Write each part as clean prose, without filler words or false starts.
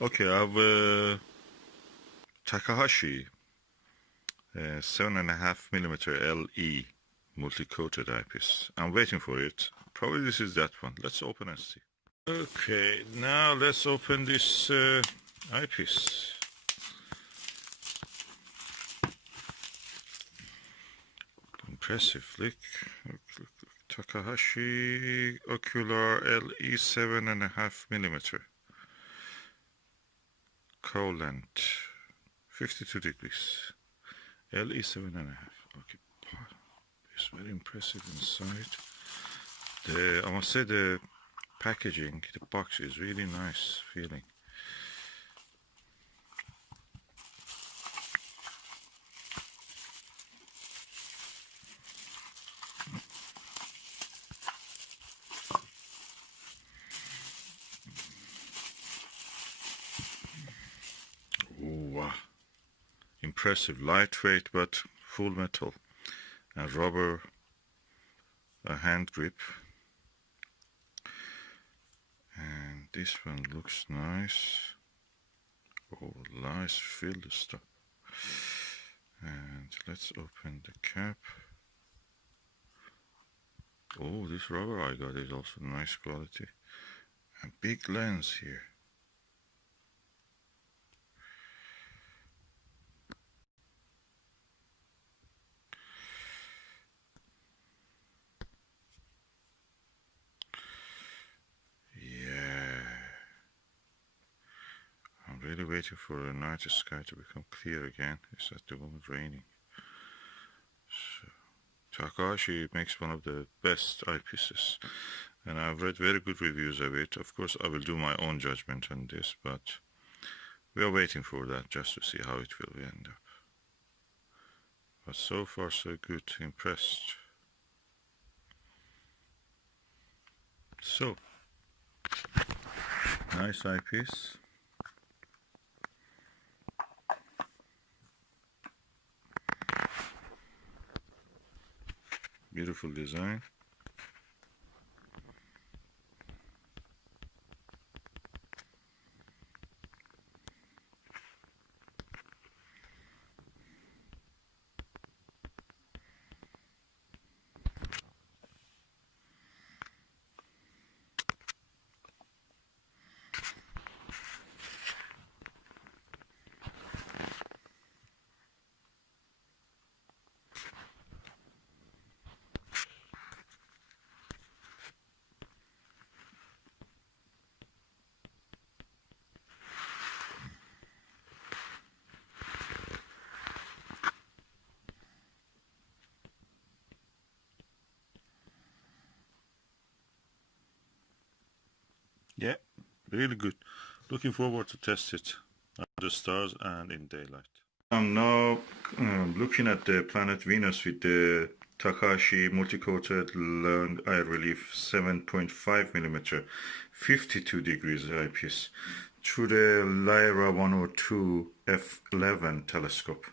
Okay, I have a Takahashi 7.5mm LE multi-coated eyepiece. I'm waiting for it. Probably this is that one. Let's open and see. Okay, now let's open this eyepiece. Impressive. Look, look. Takahashi Ocular LE 7.5mm. Cowl length 52 degrees. LE 7.5. Okay, it's very impressive inside. I must say the packaging, the box is really nice feeling. Ooh, wow. Impressive, lightweight but full metal, and rubber, a hand grip, and this one looks nice. Oh, nice filled stuff. And let's open the cap. Oh, this rubber I got is also nice quality. A big lens here. Yeah. I'm really waiting for the night sky to become clear again. It's at the moment raining. So, Takahashi makes one of the best eyepieces, and I've read very good reviews of it. Of course, I will do my own judgment on this, but we are waiting for that just to see how it will end up. But so far so good, impressed. So, nice eyepiece. Beautiful design. Yeah, really good. Looking forward to test it under the stars and in daylight. I'm now looking at the planet Venus with the Takahashi multi-coated long eye relief 7.5mm 52 degrees eyepiece through the Lyra 102 f11 telescope,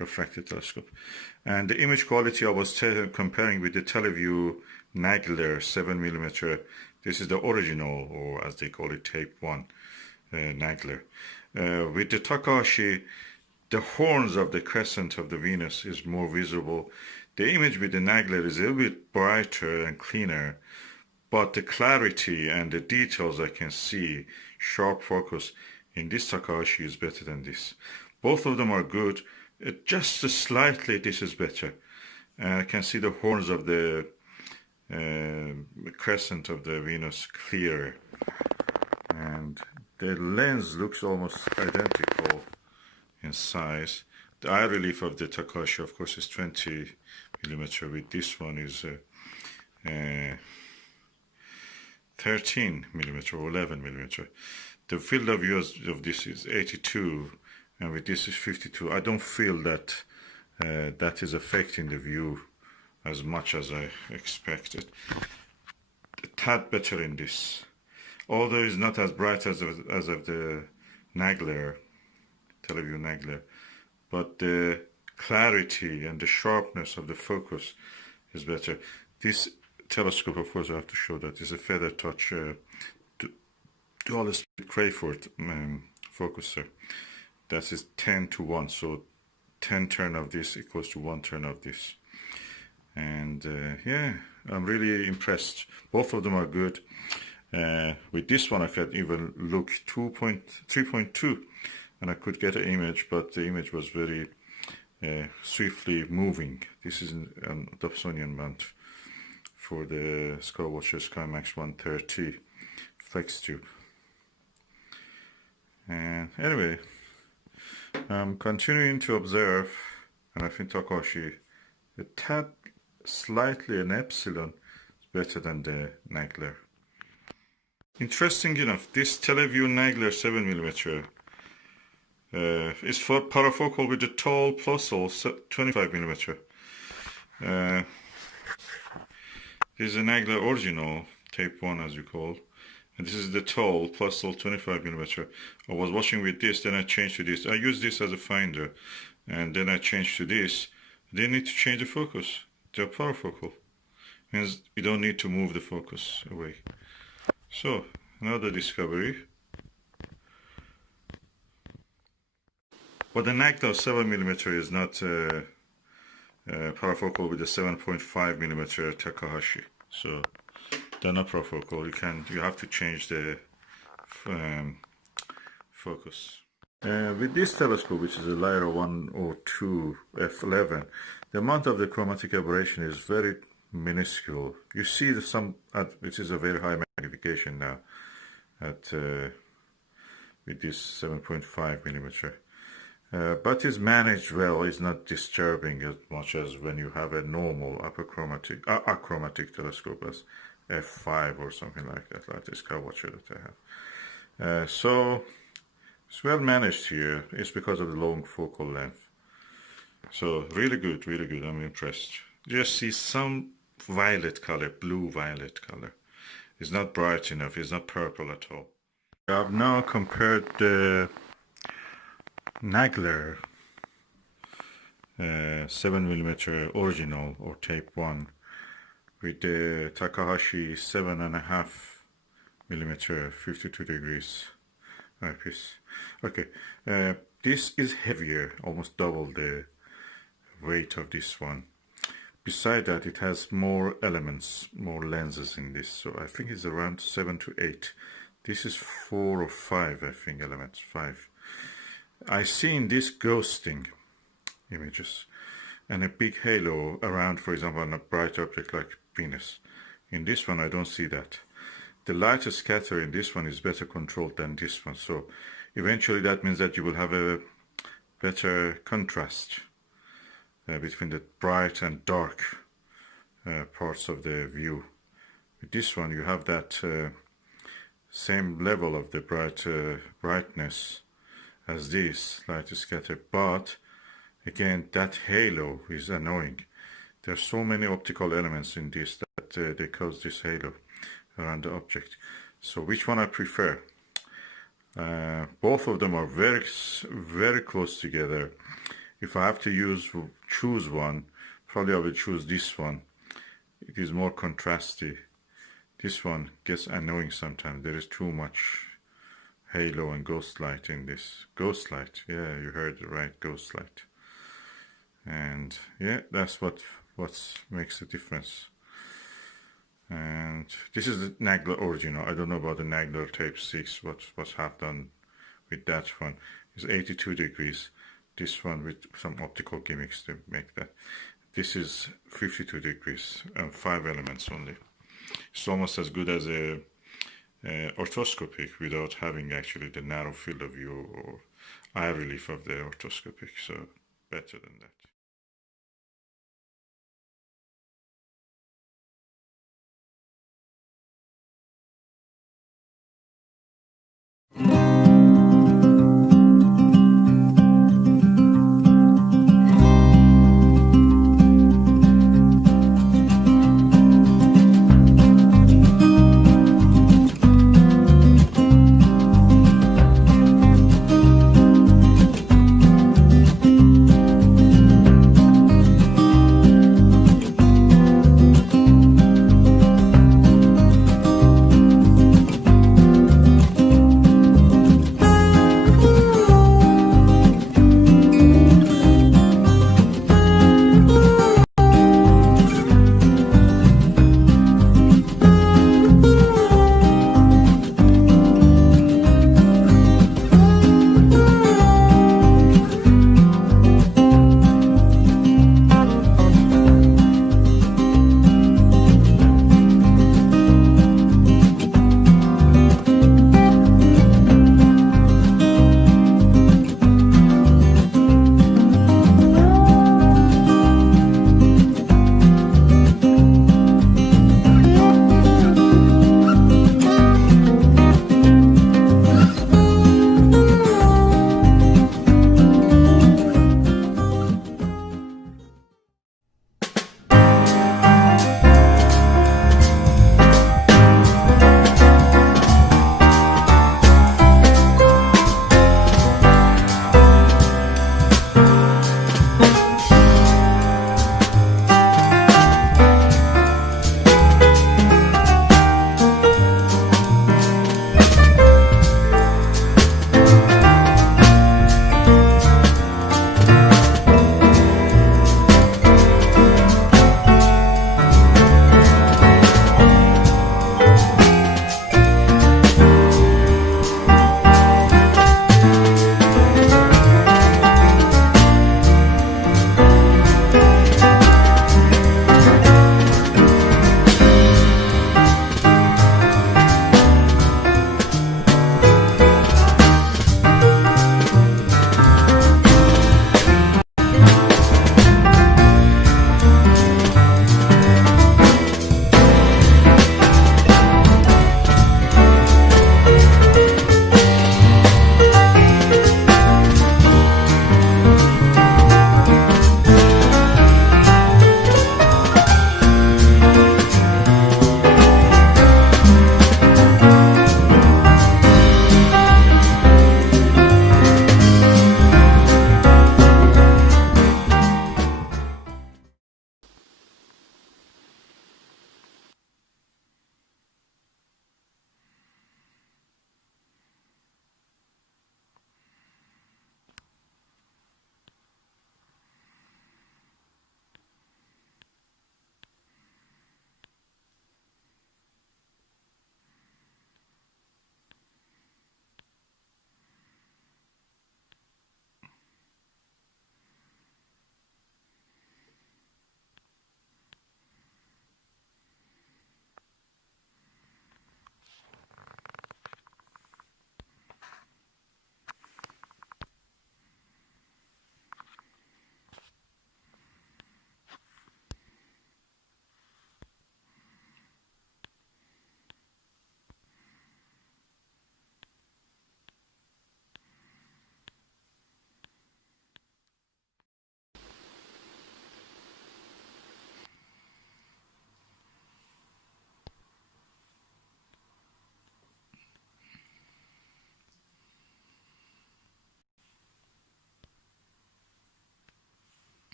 refracted telescope. And the image quality I was comparing with the Televue Nagler 7mm. This is the original, or as they call it, Type1 Nagler. With the Takahashi, the horns of the crescent of the Venus is more visible. The image with the Nagler is a little bit brighter and cleaner, but the clarity and the details I can see, sharp focus, in this Takahashi is better than this. Both of them are good. Just slightly this is better. I can see the horns of the crescent of the Venus clearer, and the lens looks almost identical in size. The eye relief of the Takahashi, of course, is 20mm. With this one is 13mm or 11mm. The field of view of this is 82, and with this is 52. I don't feel that that is affecting the view as much as I expected. A tad better in this, although it's not as bright as of the Nagler, Televue Nagler, but the clarity and the sharpness of the focus is better. This telescope, of course, I have to show that is a feather touch dual split Crayford focuser. That is 10 to 1, so 10 turn of this equals to 1 turn of this. And yeah, I'm really impressed. Both of them are good. With this one I could even look 3.2 and I could get an image, but the image was very swiftly moving. This is an Dobsonian mount for the Skywatcher SkyMax 130 flex tube. And anyway, I'm continuing to observe, and I think Takahashi, a tad slightly an epsilon is better than the Nagler. Interesting enough, this Televue Nagler 7mm is for parafocal with the tall plus hole 25mm. This is a Nagler original, Type 1 as you call, and this is the tall plus hole 25mm. I was watching with this, then I changed to this. I use this as a finder, and then I changed to this. They need to change the focus. They're parafocal, means you don't need to move the focus away. So another discovery. But the Nagler 7mm is not parafocal with the 7.5mm Takahashi. So they're not parafocal. You have to change the focus. With this telescope, which is a Lyra 102 f11, the amount of the chromatic aberration is very minuscule. You see which is a very high magnification now at with this 7.5mm. But it's managed well. It's not disturbing as much as when you have a normal achromatic telescope as f5 or something like that, like this Skywatcher that I have. So it's well managed here. It's because of the long focal length. So really good, really good. I'm impressed. Just see some violet color, blue violet color. It's not bright enough. It's not purple at all. I've now compared the Nagler 7mm original or Type 1 with the Takahashi 7.5mm 52 degrees eyepiece. Okay, this is heavier, almost double the weight of this one. Beside that, it has more elements, more lenses in this, so I think it's around 7 to 8. This is 4 or 5, I think, elements, 5. I see in this ghosting images and a big halo around, for example, on a bright object like Venus. In this one, I don't see that. The light scatter in this one is better controlled than this one, so eventually that means that you will have a better contrast between the bright and dark parts of the view. With this one, you have that same level of the brightness as this light scatter, but again that halo is annoying. There are so many optical elements in this that they cause this halo around the object. So which one I prefer? Both of them are very, very close together. If I have to choose one, probably I will choose this one. It is more contrasty. This one gets annoying sometimes. There is too much halo and ghost light in this. Ghost light, yeah, you heard it right, ghost light. And yeah, that's what makes the difference. And this is the Nagler original. I don't know about the Nagler Type 6, what's happened with that one. It's 82 degrees. This one with some optical gimmicks to make that. This is 52 degrees, 5 elements only. It's almost as good as a orthoscopic without having actually the narrow field of view or eye relief of the orthoscopic, so better than that.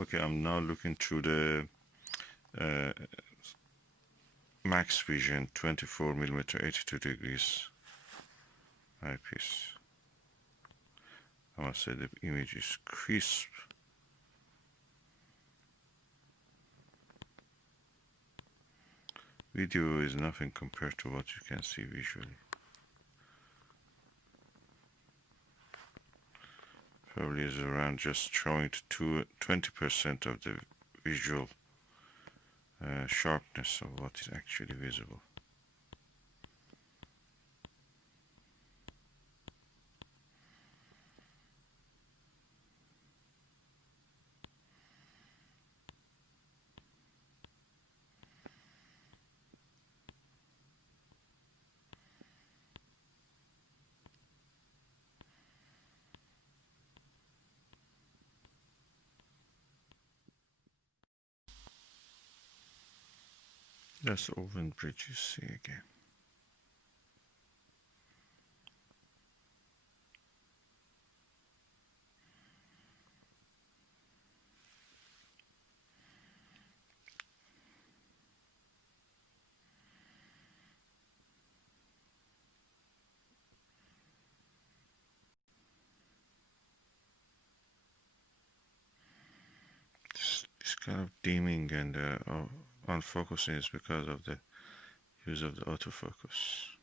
Okay, I'm now looking through the Maxvision 24mm 82 degrees eyepiece. I must say the image is crisp. Video is nothing compared to what you can see visually. Probably is around just showing to 20% of the visual sharpness of what is actually visible. That's oven bridge you see again. This kind of dimming and unfocusing is because of the use of the autofocus.